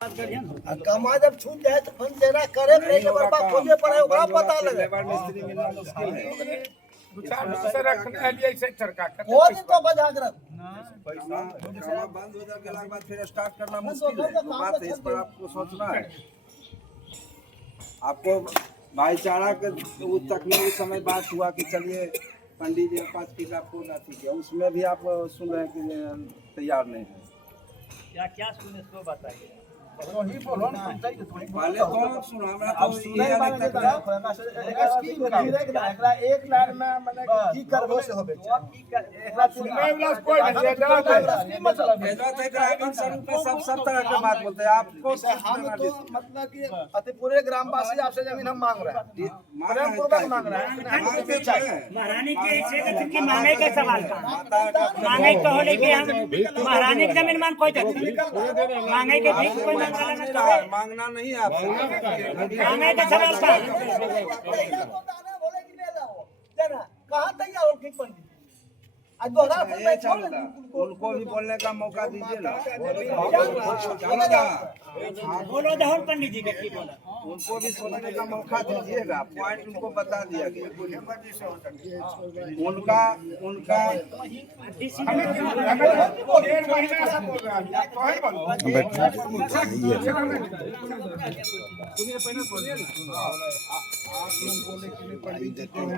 कमा जब छूट जाए तो फंड देना करे लेबर बा खोजे पर है ओकरा पता लगे लेबर मिस्त्री मिलना मुश्किल है। दो चार पैसे रखने लिए सेक्टर का वो दिन तो बजा कर पैसा जमा बंद हो जाने के बाद फिर स्टार्ट करना मुश्किल है। बात है इस पर आपको सोचना है। आपको भाईचारा के तकनीक उस समय बात हुआ कि चलिए पंडित जी 5 किलो फूल आती है, उसमें भी आप सुन रहे हैं कि तैयार नहीं है। क्या सुने सो बताइए। वही बोलो ना पहले तो सुनो हमरा तो सुनै बारे में एकरा एक लाइन में माने की करबो से होबे एकरा सुनै वाला कोई नहीं की मतलब भेजो थे ग्रामीण स्वरूप में सब तरह के बात बोलते हैं। आपको हम तो मतलब कि अति पूरे ग्रामवासी आपसे जमीन हम मांग रहे हैं, प्रेम पूर्वक मांग रहे हैं। महारानी के से कि मांगे का सवाल का मांगे तो होले कि हम महारानी की जमीन मांग कोई मांगे के ठीक कोई मांगना नहीं है आपसे। मांगे का सवाल का बोले कि ले जाओ जना कहां तैयार हो ठीक पंडित आज 2000 छोड़ उनको भी बोलने का मौका दीजिए ना। बोलो दहन पंडित जी के की बोला उनको भी सोचने का मौका दीजिएगा। पॉइंट उनको बता दिया गया। उनका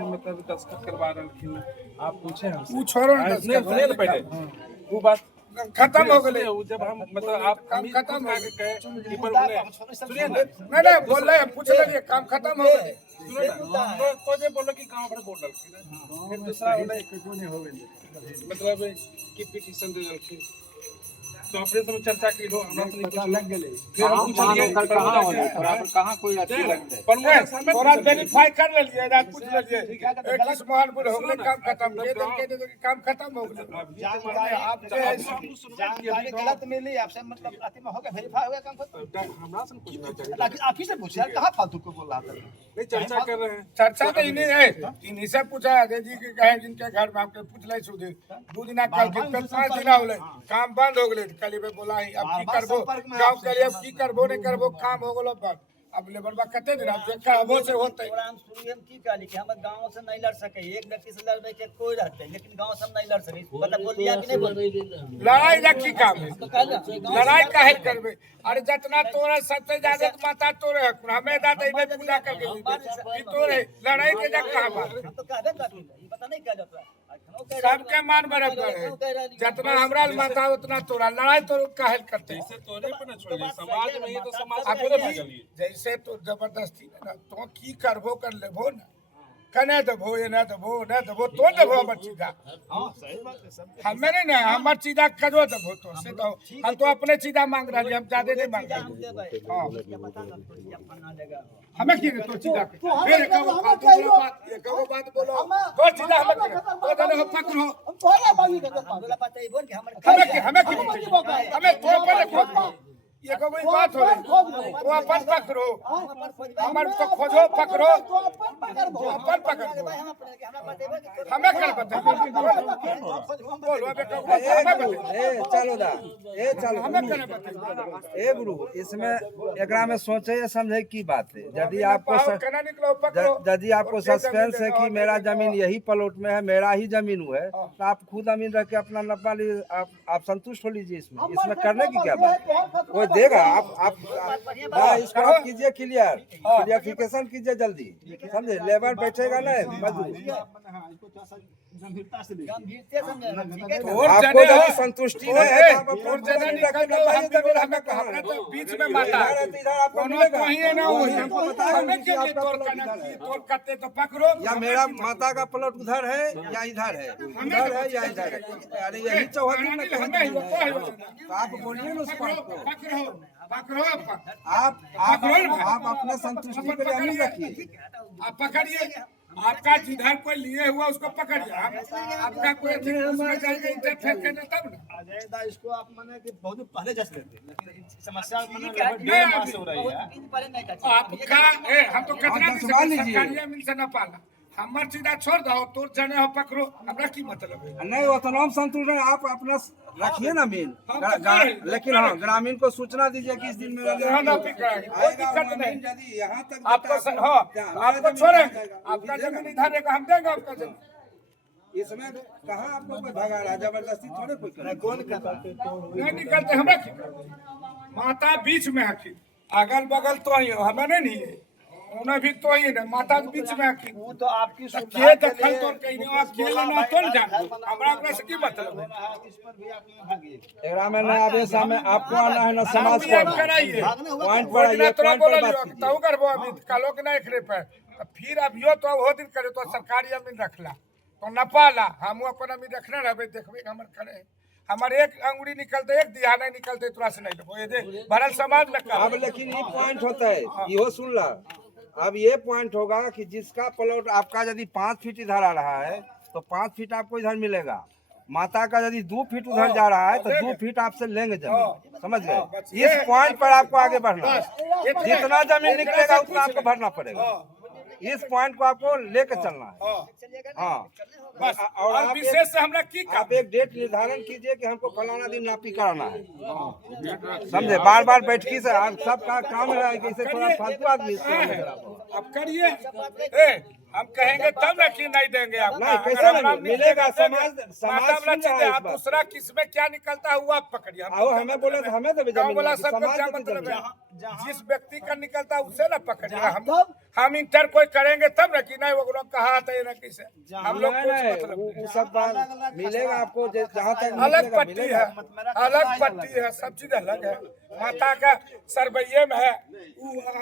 मतलब दस्तखत करवा रहे आप पूछे पहले वो बात खत्म हो गए। जब हम मतलब आप काम खत्म हो गए सुनिए ना नहीं बोल रहे पूछ रहे काम खत्म हो गए तो बोलो कि कहाँ पर बोल रखे फिर दूसरा मतलब कि पिटीशन दे रखे तो अपने सब चर्चा की लो हमरा लग गेले फिर हम पूछलिए कहां कोई अच्छी लगते पर मैं थोड़ा वेरीफाई कर लेलिए रात पूछ लेलिए 21 मोहनपुर हो गए काम खत्म ये दिन के काम खत्म हो गए। आप जानकारी गलत मिली आपसे मतलब अति में हो गया वेरीफाई हो गया काम खत्म हमरा से पूछना चाहिए। आप ही से पूछिए कहां फालतू को बोल रहा था नहीं चर्चा कर रहे हैं। चर्चा तो इन्हीं है इन्हीं से पूछा अजय जी के कहे जिनके घर में आपके पूछ ले सुधे 2 दिन कल के 5 दिन होले काम बंद हो गए कल पे बोला ही अब की करबो गांव के लिए अब की करबो नहीं करबो काम हो गेलो पर अब लेबर बा कते दिन अब कहबो से होतै प्रोग्राम शुरू हम की कहली कि हम गांव से नहीं लड़ सके एक व्यक्ति से लड़बे के कोई रहते लेकिन गांव से हम नहीं लड़ सके मतलब बोल दिया कि नहीं बोल लड़ाई ना की काम है लड़ाई काहे करबे अरे जितना तोरा सबसे ज्यादा माता तोरे हमें दा देबे पूजा करके ई तोरे लड़ाई के जा कहां बात हम तो कहबे करती ई पता नहीं क्या जाता सबके मान बराबर है जितना हमरा माता उतना तोरा लड़ाई तो काहे करते इसे तोरे पे ना छोड़िए समाज में ये तो समाज में जैसे तो जबरदस्ती ना तो की करबो कर लेबो ना कने देबो ये ना देबो तो देबो हमर चीजा हां सही बात है सब हमें नहीं ना हमर चीजा कजो देबो तो से तो हम तो अपने चीजा मांग रहे हम ज्यादा नहीं मांग रहे हां हमें की तो चीजा फिर कहो बात बोलो तो चीजा हमें तो देने पकड़ो हम तोरा बागी करते बोला पता ही बोल के हमें तो पहले ये कोई बात हो रही तो अपन पकड़ो हमार तो खोजो पकड़ो अपन पकड़ो हमें कर बता बोलो चलो दा ए चलो हमें कर बता ए गुरु इसमें एकरा में सोचे समझे की बात है। यदि आपको सस्पेंस है कि मेरा जमीन यही प्लॉट में है मेरा ही जमीन है तो आप खुद अमीन रख के अपना नपा लीजिए आप संतुष्ट हो लीजिए। इसमें करने की क्या बात कोई देगा आप इसको आप कीजिए क्लियरिफिकेशन कीजिए जल्दी समझे लेबर बैठेगा ना आपको जब संतुष्टि है बीच में तो पकड़ो या मेरा माता का प्लॉट उधर है या इधर है या इधर है अरे यही चौहदी में आप बोलिए ना उस पकड़ो आप अपने संतुष्टि के लिए अमीन रखिए आप पकड़िए आपका जिधर कोई लिए हुआ उसको पकड़िए आपका कोई इंटरफेयर करना तब ना अजय दा इसको आप माने कि बहुत पहले जैसे लेकिन समस्या आपका हम तो कितना सरकारी मिल से न पाला हमर सीधा छोड़ दो, तोर जने हो पकड़ो, हमरा की मतलब है? नहीं वो तमाम संतुलन आप अपना रखिए ना मेन, लेकिन हाँ ग्रामीण को सूचना दीजिए कि इस दिन में यहाँ ना पिकाएंगे, कोई दिक्कत नहीं। यदि यहाँ तक आपको हाँ, आपको छोड़ेंगे, आपका जमीन इधर रहेगा, हम देंगे आपका जमीन। इसमें कहाँ आपको कोई भगा रहा है, जबरदस्ती थोड़े कोई करे। नहीं निकलते, हमरा की माता बीच में आखिर, अगल बगल तो ही हो, हमें नहीं है, उन्हें भी तो ही नहीं, माता बीच में आखिर। वो तो आपकी के दखल तो कहीं नहीं, आप खेलना ना तो जान, हमरा अपना से की मतलब है? इस पर भी आप नहीं भागिए। में ना आदेश हमें आपको आना है ना समाज को आप कराइए, पॉइंट पर आइए, तोरा पॉइंट बोला पर बात लियो, कीजिए। ताऊ करबो अभी कालो के ना एकरे पे, तो फिर अभियो तो वो दिन करे तो सरकारी जमीन रखला, तो न पाला, हम अपन अभी रखने रहबे, देखबे हमर करे, हमारे एक अंगुरी निकलते, एक दिया नहीं निकलते, तोरा से नहीं लेबो, ये दे भरल समाज में का। अब लेकिन ये पॉइंट होता है, यो सुन ला, अब ये पॉइंट होगा कि जिसका प्लॉट आपका यदि 5 फीट इधर आ रहा है तो 5 फीट आपको इधर मिलेगा, माता का यदि 2 फीट उधर जा रहा है तो 2 फीट आपसे लेंगे जमीन, समझ गए? इस पॉइंट पर आपको आगे बढ़ना है, जितना जमीन निकलेगा उतना आपको भरना पड़ेगा, इस पॉइंट को आपको लेकर चलना है। हाँ बस, और और विशेष से हमरा की काम? आप एक डेट निर्धारण कीजिए कि हमको फलाना दिन नापी कराना है, समझे? बार बार बैठकी से आप सबका काम है कि इसे थोड़ा फालतू आदमी अब करिए, हम कहेंगे तब ना कि नहीं देंगे आप। नहीं, कैसे नहीं मिलेगा? समाज सुन रहा है इस आप बात। दूसरा किसमें क्या निकलता है वो आप पकड़िए। आओ हमें बोले तो हमें तो गाँव वाला जमीन सबको समाज क्या की मतलब है? जमीन। जिस व्यक्ति का निकलता है उसे ना पकड़िए। हम इंटर कोई करेंगे तब ना कि नहीं वो लोग कहा था ये ना किसे, हम लोग नहीं, कुछ नहीं, मतलब नहीं। वो सब बात मिलेगा आपको जहाँ तक अलग मिलेगा, पट्टी है, अलग पट्टी है, सब चीज अलग है। माता का सरबैये में है,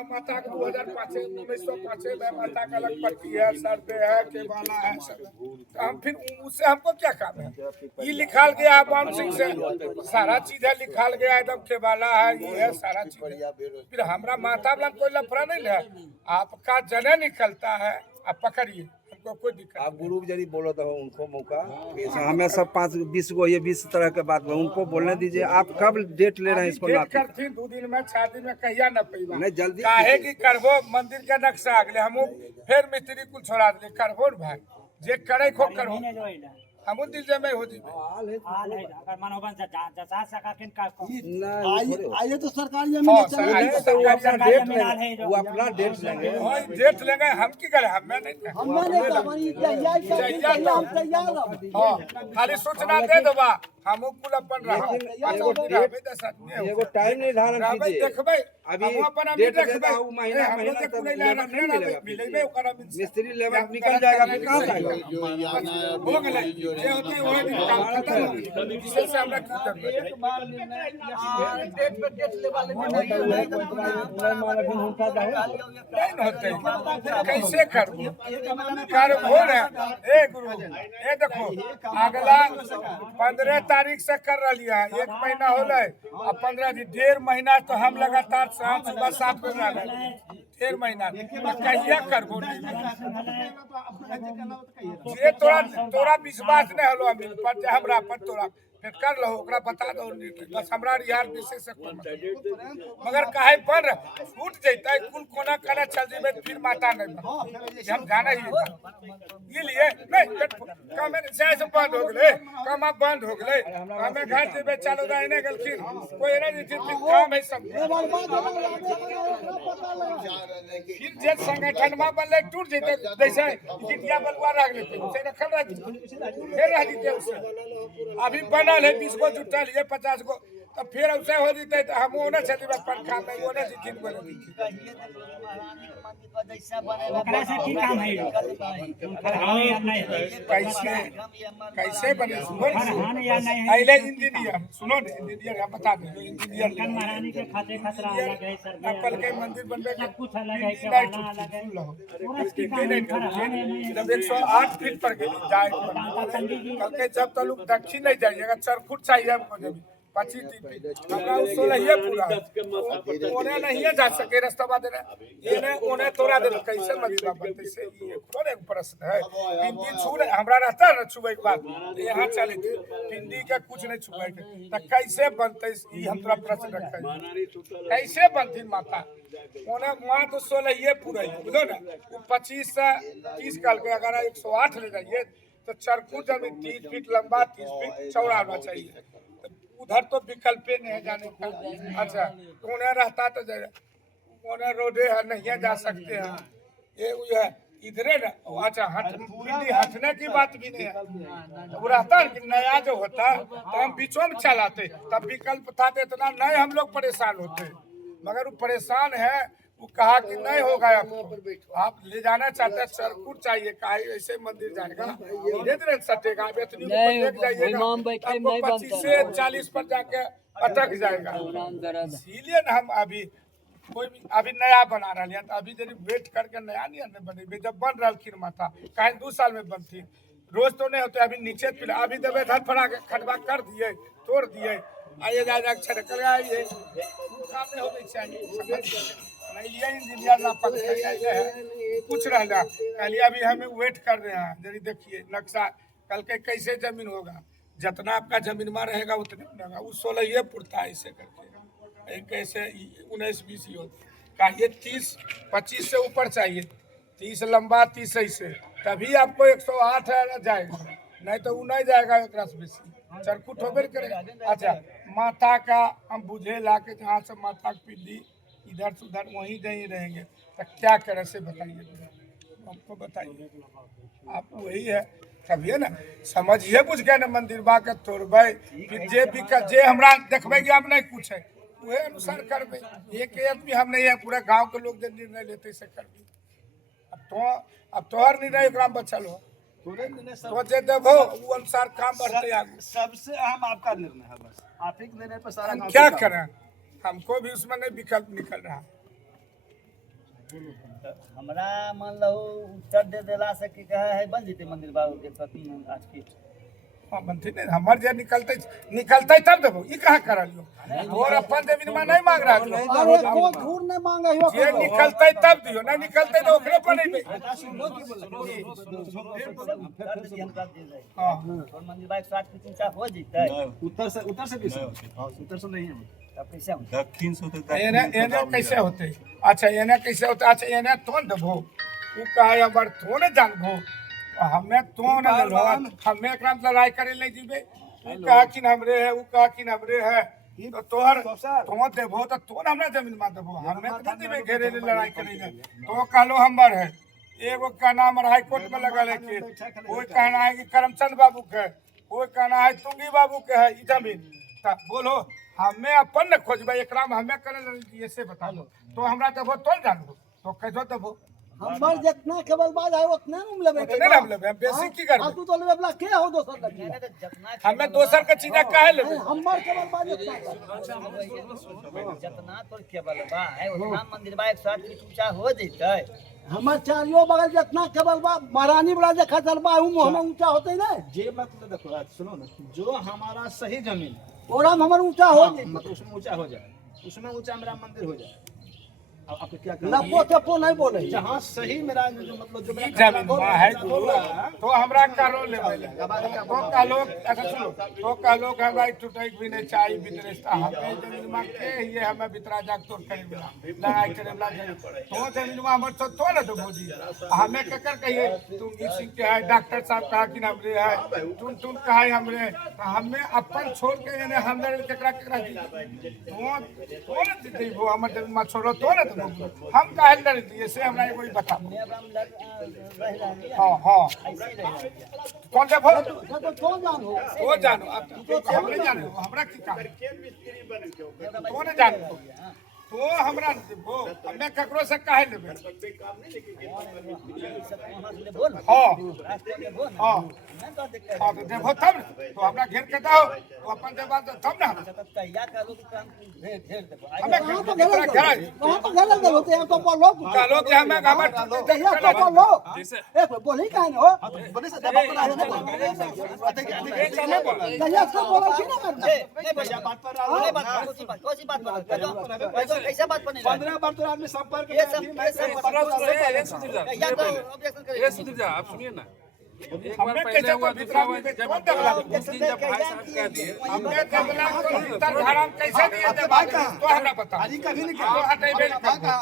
माता का 2005 1905 में माता का अलग पट्टी है, सरबे है, केवाला है, सब है। तो हम फिर उससे हमको क्या काम है? ये लिखाल गया है बाम सिंह से, सारा चीज है लिखाल गया एकदम, केवाला है, ये है सारा चीज है। फिर हमरा माता वाला कोई लफड़ा नहीं है, आपका जने निकलता है, आप पकड़िए, हमको कोई दिक्कत। आप गुरु यदि बोलो तो उनको मौका, हमें सब 5-20 को ये 20 तरह के बात उनको बोलने दीजिए। आप कब डेट ले रहे हैं इसको? डेट करती 2 दिन में 4 दिन में कहिया न पैबा नहीं जल्दी काहे की करबो, मंदिर के नक्शा अगले हम फिर मिस्त्री कुल छोड़ा दे करबो न भाई, जे करे खो करबो, हम दिल जमे हो जी। अगर मनोबन से जा सका किन का आइए तो सरकारी हाँ, जमीन सरकारी नहीं, तो वो अपना डेट लेंगे, वो अपना डेट लेंगे। वही डेट लेंगे, हम की करे, हमें नहीं हाँ, खाली सूचना दे दबा, हम कुल अपन रहा एगो टाइम निर्धारण कीजिए। देखबै अभी हम अपन डेट देखबै, देगा, वो महीना हम महीना लोग तक नहीं लेबर नहीं मिलेगा। मिलेबे ओकरा में मिस्त्री लेबर निकल जाएगा, फिर कहाँ से आएगा? हो गेलै, जे होतै वही दिन काम खत्म हो गेलै। विशेष से हमरा की करबै? नहीं न होतै, कैसे करू? करबो न, ए गुरु, ए देखो अगला 15 तारीख से कर रही है, 1 महीना होले, अब 15 दिन, 1.5 महीना तो हम लगातार शाम सुबह 7 बजे आ गए, 1.5 महीना कहिया करबो? ये तोरा विश्वास नहीं हलो अमीन पर, जे हमरा पर तोरा फिर कर लो, ओकरा बता दो, बस हमरा यार विशेष से कोई मगर काहे पर छूट जैतै, कुल कोना करे चल जेबे, फिर माता नहीं हम जाने ही ये लिए नहीं काम से बंद हो गए, काम अब बंद हो गए, हमें घर जेबे चलो रहने गलखिन कोई ना जी, फिर काम है सब। फिर जे संगठन में बनले टूट जैते, जैसे जितिया बलुआ रह गेलै से रखल रह फिर रह जैते उसे, अभी बनल है 20 को जुटल है 50 को, तो फिर उसे हो जैते तो हम ओने चली बस पंखा में ओने जितिन बोले ओकरा से की काम है? कैसे कैसे बने सुनो फरहान या नहीं है? पहले इंजीनियर सुनो ना, इंजीनियर हम बता दो, इंजीनियर कन महारानी के खाते खतरा अलग है, सर कल के मंदिर बनबे सब कुछ अलग है, केवाला अलग है, पूरा की काम है, फरहान है नहीं है? जब 108 फीट पर गई जाए कल के जब तक दक्षिण नहीं जाइएगा, चरखुट चाहिए हमको जमीन 25 फीट हमरा 16 पूरा ओने नहीं जा सके रास्ता बाद एने ओने तोड़ा दे कैसे मंदिर बनते से ये कौन एक प्रश्न है पिंडी छूले हमरा रहता है छुबे के बाद यहाँ चले थे पिंडी का कुछ नहीं छुबे के त कैसे बनते ई हम तोरा प्रश्न रखे कैसे बनती माता ओने वहां तो 16 पूरा बुझो ना 25 से 30 काल के अगर 108 ले जाइए तो चरकू जमीन 30 फीट लंबा 30 फीट चौड़ा होना चाहिए उधर तो विकल्प नहीं है जाने का अच्छा उन्हें रहता तो उन्हें रोडे है नहीं जा सकते हैं ये है इधरे ना अच्छा हटने की बात भी नहीं है वो रहता है कि नया जो होता तो हम बीचों में चलाते तब विकल्प था तो इतना नहीं हम लोग परेशान होते मगर वो परेशान है वो कहा कि नहीं होगा आप ले जाना चाहते हैं सरकुट चाहिए कहा ऐसे मंदिर जाएगा धीरे धीरे सटेगा आप इतनी जाइएगा आपको 25 से 40 पर जाके अटक जाएगा इसीलिए ना हम अभी कोई अभी नया बना रहे हैं तो अभी यदि वेट करके नया नहीं बने जब बन रहा खीर माता कहीं 2 साल में बनती रोज तो नहीं होते अभी नीचे पिला अभी देवे धर फड़ा के खटवा कर दिए तोड़ दिए आइए जा छिड़क आइए सामने होनी चाहिए नहीं इंजीनियर ना पूछ रहा कहलिए अभी हमें वेट कर रहे हैं यदि देखिए नक्शा कल के कैसे जमीन होगा जितना आपका जमीन में रहेगा उतने होगा वो 16 पुरता ऐसे करके कैसे 19-20 चाहिए 30-25 से ऊपर चाहिए 30 लंबा 30 ऐसे तभी आपको 108 जाएगा नहीं तो वो नहीं जाएगा एक रस बेसी चरकुट होबे करेगा अच्छा माता का हम बुझे ला के जहाँ से माता की पिंडी इधर से उधर वहीं नहीं रहेंगे तो क्या करें से बताइए हमको बताइए आप वही है तभी है ना समझिए बुझ गए ना मंदिर बा के तोड़बे फिर जे हमरा देखबे कि आप नहीं कुछ है वही अनुसार करबे एक आदमी हम नहीं है पूरा गांव के लोग जब निर्णय लेते से करबे अब तोहर निर्णय एकरा बचल हो तो जे देखो वो अनुसार काम बढ़ते आगे सबसे अहम आपका निर्णय है बस आप ही के निर्णय पर सारा हम क्या करें हमको भी उसमें नहीं विकल्प निकल रहा हमरा मान लो उत्तर दे देला से की कहे है बन जते मंदिर बाबू के 103 आज की हां बनती नहीं हमर जे निकलते तब देबो ई कहां कर लियो और अपन जमीन में नहीं मांग रहा अरे को धूर नहीं मांगे हो जे निकलते तब दियो नहीं निकलते तो ओकरे पर नहीं हां और मंदिर बाबू 60 फीट ऊंचा हो जइते उत्तर से उत्तर से नहीं है तब कैसे होता दक्षिण से तो एने कैसे होते अच्छा एने कैसे होता अच्छा एने तो देबो ऊ कहे हमर तो न जानबो हमें तो न लो हमें एकरा लड़ाई करे ले जीबे ऊ कहा कि हमरे है ऊ कहा कि हमरे है तो तोहर तो देबो तो तोन हमरा जमीन में देबो हमें तो देबे घेरे ले लड़ाई करे ले तो कहलो हमर है एगो का नाम हाई कोर्ट में लगा लेके वो कहना है कि करमचंद बाबू के वो कहना है तुंगी बाबू के है ई जमीन ता बोलो हमें अपन न खोजबे एकरा में हमें करे ऐसे बता लो तो हमरा देबो तो जानबो तो कैसो देबो हमर जितना केवल बात है उतने हम लेबे उतने हम लेबे बेसी की करबे तू तो लेबे वाला के हो दोसर लगे हमें दोसर के चीज काहे लेबे हमर केवल बात इतना जितना तो केवल बा है उतना मंदिर बा 160 फीट ऊंचा हो जइते हमर चारियों बगल जितना केवल बा महारानी वाला जे खतल बा ऊ हमें ऊंचा होते ना जे मतलब देखो सुनो ना जो हमारा सही जमीन ओरा में हमर ऊंचा हो जाए मतलब उसमें ऊंचा हो जाए उसमें ऊंचा मेरा मंदिर हो जाए अब आप क्या लपो चपो नहीं बोले जहाँ सही मेरा जो मतलब जो जमीन बा है तो हमरा कारो लेबे तो कहलो अच्छा सुनो तो कहलो कि हमरा टूटै भी नहीं चाहिए बितरेस्ता हमें जमीन में के ये हमें बितरा जाक तोड़ करे वाला लड़ाई करे वाला तो जमीन में हमर तो न दो बोजी हमें केकर कहिए तुम ई सिंह के है डॉक्टर साहब कहा कि हमरे है तुम कहा हमरे हमें अपन छोड़ के ने हमरे केकरा तो न देबो हमर जमीन में छोड़ो तो न हम काहे लड़ दिए से हमरा कोई बता हां हां कौन से भो तो जानो वो जानो आप हमरे जानो हमरा की काम तो न जानो तो हमरा न देबो हमें ककरो से काहे लेबे बोल हां बोल हां मैं तो देख हां तो देबो तब न। तो हमरा घेर के दो तो अपन देबा तब ना तैयार करो कि काम भेज देबो हमें घेरा घेरा वहाँ तो गलत गलत होते हैं तो बोलो कालो के हमें हमर कहिया तो बोलो एक बोली कहाँ हो बने से दबाव बना दो कहिया तो बोलो कि ना करना नहीं भैया बात पर नहीं बात कौन सी बात कैसा बात बनेगा 15 बार तो आदमी संपर्क ये सब या तो ऑब्जेक्शन करेगा सुधीर जा आप सुनिए ना एक बार हमें पहले कैसे हुआ तो दूसरा हुआ भीतर जब कौन दबला उस दिन जब भाई साहब कह दिए हमें दबला को भीतर धारा कैसे दिए थे भाई का तो हमरा बता अजी कभी नहीं तो हटेबे आपका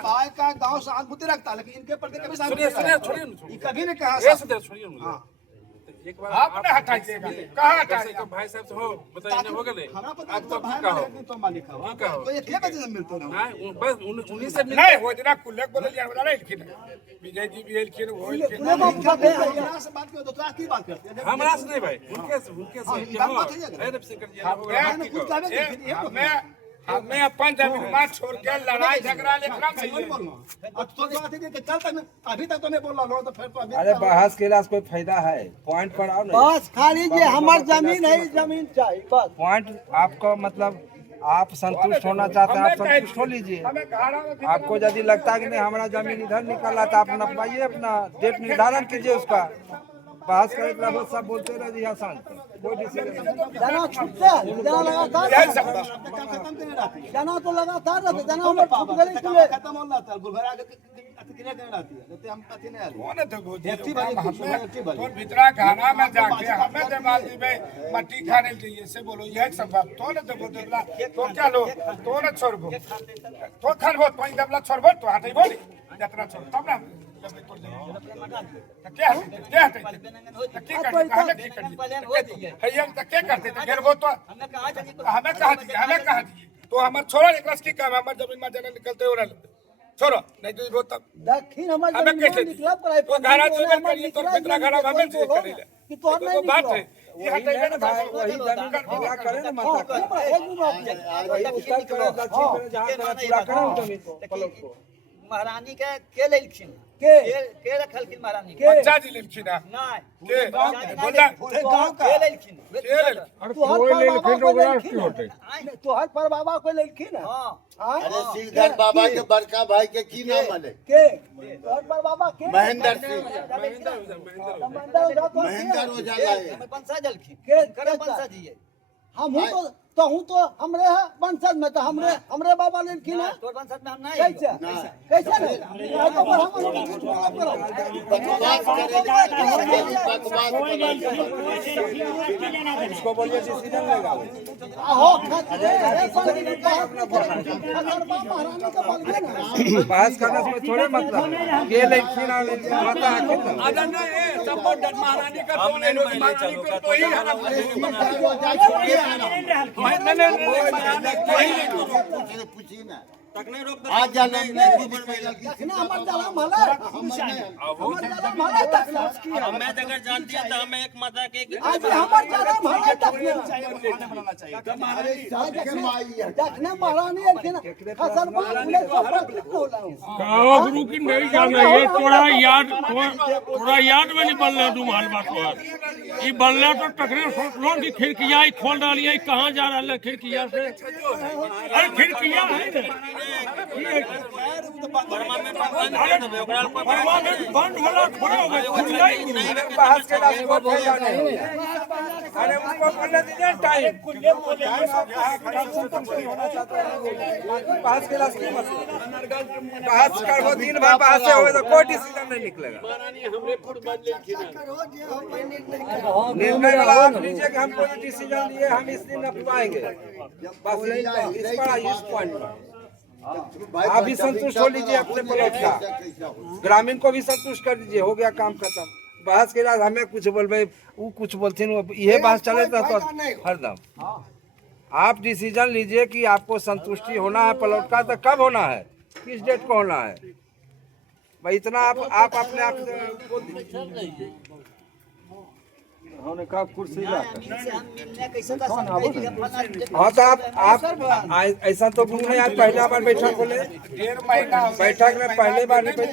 भाई का गांव सहानुभूति रखता लेकिन इनके प्रति कभी सुनिए सहानुभूति सुनिए नहीं छोड़िए ये कभी नहीं कहा ये सुधीर छोड़िए मुझे एक बार आपने हटाइएगा कहाँ जैसे हटाइएगा तो भाई साहब से हो बताइए हो गए हमरा पता आज तो भाई का हो तो मालिक हो का हो तो ये क्या वजह से मिलते ना ना बस उन्हीं से नहीं वो जना कुल्ले बोले जाने वाला नहीं लिखी विजय जी भी लिखी वो लिखी से बात करो तो की बात करते हैं हमरा से नहीं भाई उनके से हमें अपन जमीन में छोड़ के लड़ाई झगड़ा लेकर अब तो बात है कि कल तक अभी तक तो नहीं बोल रहा लो तो फिर तो अभी अरे बहस के लिए कोई फायदा है पॉइंट पर आओ ना बस खाली जे हमार जमीन है जमीन चाहिए बस पॉइंट आपको मतलब आप संतुष्ट होना चाहते हैं आप संतुष्ट हो लीजिए हमें घाड़ा में आपको यदि लगता है कि नहीं हमारा जमीन इधर निकल रहा था आप नपाइए अपना डेट निर्धारण कीजिए उसका बहस करे के बाद सब बोलते रहे जी आसान कोई डिसीजन जना छूटते हैं जना लगातार यही सब खत्म करने रहती है जना तो लगातार रहते जना हमारे छूट गए इसलिए खत्म हो जाता है गुलबरा के कितने दिन रहती है जैसे हम कथी नहीं आते कौन तो बोझी एक्टिव वाली कुछ नहीं, एक्टिव वाली। तो भीतरा घाना में जाके हमें दबाल दी भाई मट्टी खाने चाहिए से बोलो यही सब बात तो न दबो दबला तो क्या लो तो न छोड़बो तो खानबो तो दबला छोड़बो तो हटई बोली जतना छोड़ तब ना क्या हटे क्या करते हमें की करते हैया तो क्या करते तो घेरबो तो हमें कहा दिए तो हमार छोड़ा एक रस की काम हमार जमीन में जाने निकलते हो रहा छोड़ो नहीं तो वो तब दक्षिण हमारे हमें जमीन कैसे में निकला पर वो घाड़ा चुगल करिए तो कितना घाड़ा हमें से करेगा कि तो नहीं वो बात है निकलो ये हटेगा ना भाई वही जमीन पूरा करें ना माता का वही उत्तर करे दक्षिण करे जहाँ करे पूरा करें जमीन को प्लॉट को महारानी के लेलखिन के के रखलखिन महारानी के बच्चा जी लेलखिन ना नहीं के बोला के लेलखिन तो हर पर बाबा को लेलखिन तो हर पर बाबा को लेलखिन हां अरे श्रीधर बाबा के बड़का भाई के की नाम है के तो हर पर बाबा के महेंद्र सिंह महेंद्र महेंद्र उजाला है हमें पंसा जलखिन के करे पंसा जी हम हूँ तो हमरे है वंशज में तो हमरे बाबा लेलखिन है तोर वंशज में हम नहीं कैसे कैसे नहीं ये तो पर हम झूठ बोला करो बकवास करे बकवास इसको बोलिए डिसीजन लेगा आहो खतरे महारानी का बोल गए ना बहस करने से थोड़े मतलब ये लेकिन माता है महारानी का कौन है महारानी को तो ही हरा पूछिए ना आज जाना दक्षिणा हमार जला भला हमार जला भला दक्षिणा हमें अगर जानती है तो हमें एक माता के आज हमार जला भला दक्षिणा बनाना चाहिए दक्षिणा महारानी है कि फसल बात ले तो होला गुरु की नहीं जान रही है थोड़ा याद में नहीं बल रहा तुम हाल बात को ये बल्ला तो टकरे सोच लो कि खिड़कियां ही खोल डाली है कहाँ जा रहा है खिड़कियां से अरे खिड़कियां है बंद होला थोड़े हो गए बहस के लिए कोई फायदा नहीं है अरे उनको बोलने दीजिए टाइम बहस के लिए बहस करो दिन भर बहस से हो तो कोई डिसीजन नहीं निकलेगा निर्णय वाला आप लीजिए कि हम कोई डिसीजन लिए हम इस दिन अपनाएंगे बस इस पॉइंट पर आप भी संतुष्ट हो लीजिए अपने प्लॉट का ग्रामीण को भी संतुष्ट कर दीजिए हो गया काम खत्म बहस के बाद हमें कुछ बोलबे वो कुछ बोलते ये बहस चले तो हरदम आप डिसीजन लीजिए कि आपको संतुष्टि होना है प्लॉट का तो कब होना है किस डेट को होना है भाई इतना आप अपने आप हमने कहा कुर्सी ला हाँ तो आप ऐसा तो कुछ नहीं, आज पहला बार बैठक बोले, 1.5 महीना हो गया। बैठक में पहले बार नहीं बैठे।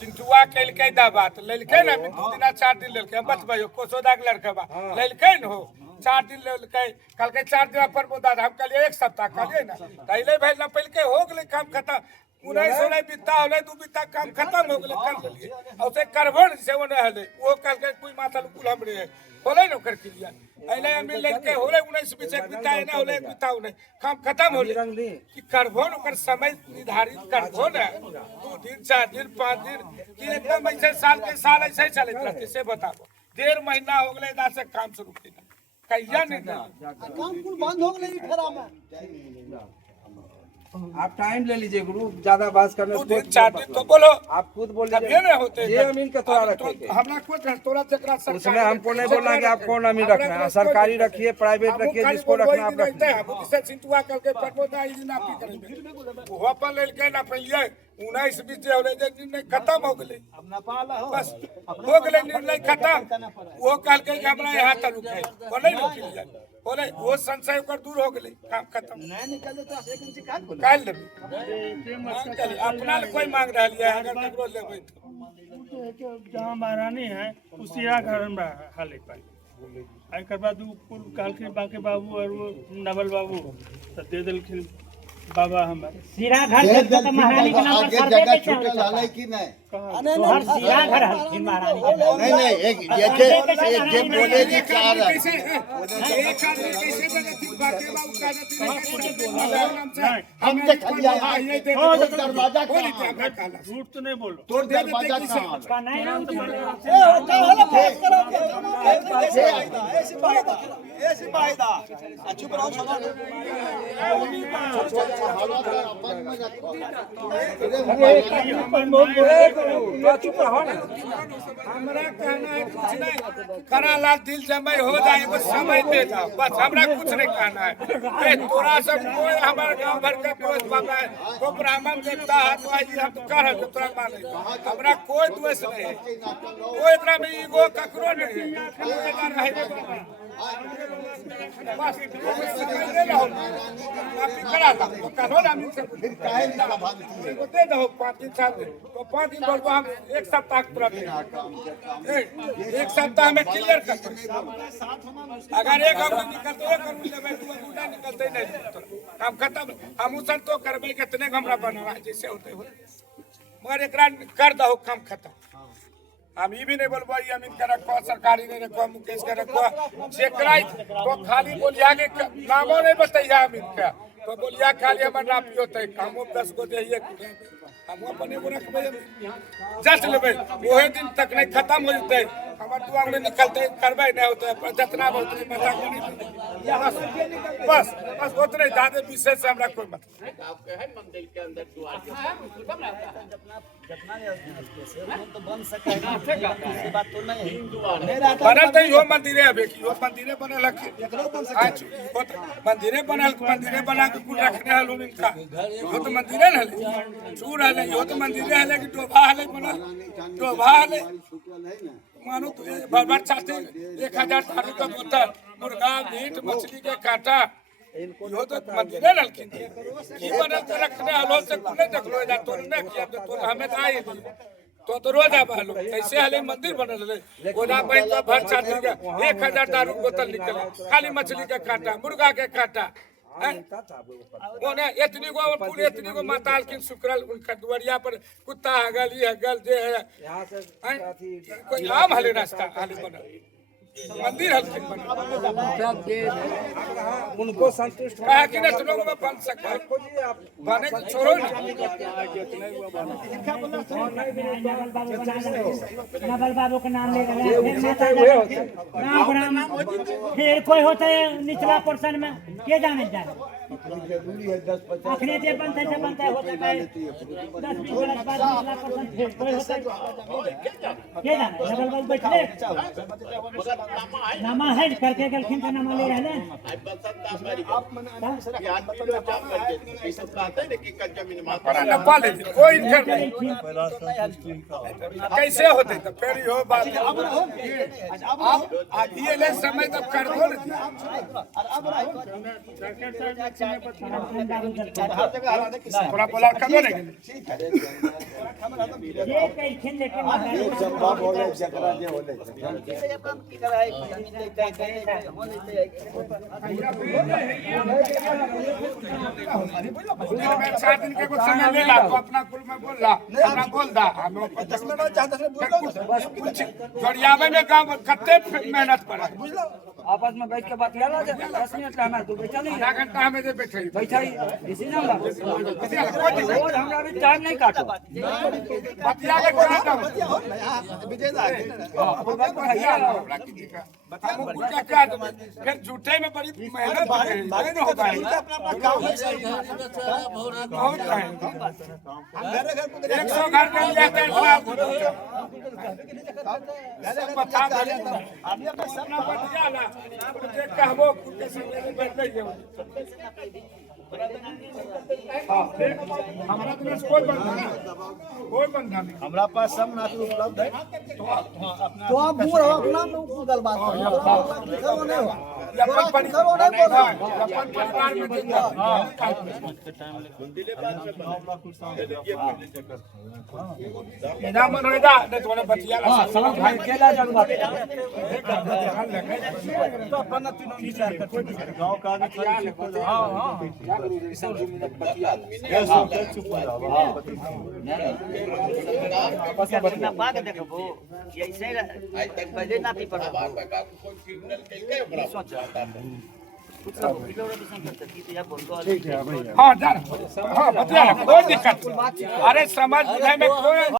चिंटुआ केलकै दवा तो लेलकै ना, 2 दिन 4 दिन लेलकै। बतबैयो कोसोदा के लड़का बा लेलकै न हो, 4 दिन लेलकै, कहलकै 4 दिन पर बोदा हम कहलिए 1 सप्ताह कहलिए ना, तैले भाई ना पहले हो गेलै काम खत्म। 19 बित्ता होले, 2 बित्ता काम खत्म हो गेलै, कर लेलिए। और से करबो न से वो न हले, वो कहलकै कोई माथा कुल हमरे है होले न कर क्लियर अइले हम लेलकै होले 19 बीच 1 बित्ता है ना होले 1 बित्ता होले, काम खत्म होले कि करबो न कर समय निर्धारित करबो न 2 दिन 4 दिन 5 दिन कि एकदम ऐसे साल के साल ऐसे चलत रहते से बताबो। 1.5 महीना हो गेलै दा से काम शुरू किया कहिया नहीं ना काम कुल बंद हो गई फेरा में। आप टाइम ले लीजिए गुरु, ज्यादा बात करने 2 दिन 4 दिन तो बोलो, आप खुद बोल तब ये नहीं होते ये अमीन का थोड़ा रखेंगे, हमरा को तोरा जकरा सरकार उसमें हमको नहीं बोलना कि आप कौन अमीन रखना है, सरकारी रखिए, प्राइवेट रखिए, जिसको रखना आप रखिए। हम से चिंटुआ करके प्रबोधा ई ना पी करेंगे वो अपन लेलकै ना पहले 19 बीच होले निर्णय खत्म हो गेलै, अब ना पाला हो बस हो गेलै निर्णय खत्म। वो कहलकै कि हमरा यहाँ तक है बोले न बोले वो संशय ओकर दूर हो गेलै, काम खत्म। नहीं निकले तो एक इंच काट बोले काल लेबै अपना ले कोई मांग रहलिए अगर ककरो लेबै तो जहाँ महारानी है उसी घर में हाले पाई एकर बाद कुल कहलखिन बाके बाबू और वो नवल बाबू तो दे देलखिन बाबा हमारे सीरा घर से तो महारानी के नाम पर आगे सर्वे जगह कैसे छूटल होता हलै है? कि नहीं? तोहर सीरा घर हलखिन महारानी के नाम नहीं नहीं, एक जे बोले जी 4 है। कैसे एक आदमी कैसे जगह बाके बाबू का जति हम देखलिए ये देखो दरवाजा कहाँ है? झूठ तो नहीं बोलो। तो दरवाजा कहाँ है? का नहीं नाम तो ए का वाला फेस करो ऐसे आइदा ऐसे बाइदा ऐसे बाइदा चुप रहो छोड़ा अपन में रखो। चुप रहो ना, हमरा कहना है कुछ नहीं, करा ला दिल जमे हो जाए वो समय दे दो बस, हमरा कुछ नहीं कहना है। ए तोरा सब कोई हमारे गांव भर का कोई बाबा है वो ब्राह्मण देवता है तो आई हम तो कर है तोरा माने, हमरा कोई द्वेष नहीं है, कोई एकरा में ईगो ककरो नहीं है, कोई ना रहे बस दे दो माफी करा ला तो कहो ना मिल फिर काहे नहीं भागती है? को दे दो 5 दिन 7 दिन तो 5 दिन बोलबो हम 1 सप्ताह तुरंत 1 सप्ताह में क्लियर कर अगर एक आदमी निकलते एक आदमी लेबै तू दूटा निकलते नहीं काम खत्म। हम उसन तो करबै कितने हमरा बनवा जैसे होते हो मगर एकरा कर दो काम खत्म। हम ये भी नहीं बोलबो ये अमीन के रखो सरकारी नहीं रखो मुकेश के रखो जेकरा तो खाली बोलिया के नामो नहीं बताइया अमीन का तो बोलिया खाली हमर नापी होते कामो 10 गो देइए हम अपने को रखबै जस्ट लेबै ओहे दिन तक नहीं खत्म हो जते हमर दुआर में निकलते करबै नहीं होते पर जितना बहुत मजा को नहीं बस बस उतने ज्यादा विशेष से हमरा कोई मतलब आपके है मंदिर के अंदर द्वार जितना तो बन सके है बात तो नहीं है। बनल तो यो मंदिरे है बेकी यो मंदिरे बनल मंदिरे बना के कुल रखने हल इनका यो तो मंदिरे न हले चूर हले यो तो मंदिरे हले कि डोभा हले बनल डोभा हले मानो तो बार चाहते 1000 थाली का बोतल मुर्गा मीट मछली के कांटा यो तो मंदिरे नलखिन की बनल तो रखने हलो से कुने देखलो जा तो ने किया तो हमें तो आई तो रोज आ बहलो कैसे हले मंदिर बनल हले गोदा बैठ का भर छाती के 1000 दारू बोतल निकले खाली मछली के कांटा मुर्गा के कांटा वो ने इतनी गो पूरे इतनी गो माताल की शुक्रल उनका दुआरिया पर कुत्ता हगल ये हगल जे है यहाँ से कोई आम हले रास्ता हले बनल मंदिर हल्किन उनको संतुष्ट कहा कि नहीं लोगों में बन सका बने को छोड़ो नवल बाबू का नाम ले रहे फिर कोई होता है निचला पोर्शन में के जाने जाए आखिरी जे बनता है हो सकता है 10-20 वर्ष बाद 20% फेल कोई होता है ये जाने डबल बल बैठले नामा है करके गलखिन का नामा ले रहले आप मन नेपाल कोई इधर नहीं कैसे होते तो फिर यो बात अब ये ले समय तब कर दो थोड़ा बोला कर दो नहीं ये गलखिन लेके चार दिन के कुछ समय ले ला तो अपना कुल में बोल ला अपना बोल दा हम 10 मिनट 10 मिनट बस कुछ जोड़ियावे में काम कते मेहनत पड़ा आपस में बैठ के बात कर 10 मिनट रहना तो बैठा नहीं आधा घंटा हमें दे बैठे बैठा ही इसी ना रोज हमरा भी टाइम नहीं काटो बतिया के काटा विजय दा क्या फिर झूठे में बड़ी मेहनत नहीं होता है अपना काम है बहुत है हम घर 100 घर में जाते हैं बता दे आदमी अपना सब अपना बतिया ला जे कहबो के संग में बैठ नहीं जाओ हमारा तो कोई बंधा नहीं हमरा पास सब नाच उपलब्ध है तो आप बूढ़ हो अपना गल बात करो नहीं हो अपन परिवार में मेरा मन होएगा नहीं तो ने बतिया ला समझ भाई केला जरूर बात तो अपन तीनों विचार कर गांव का भी हां हां अपना बाग देखबो ऐसे पहले ना पी पड़ा हाँ जा हाँ बतिया कोई दिक्कत अरे समझ में कोई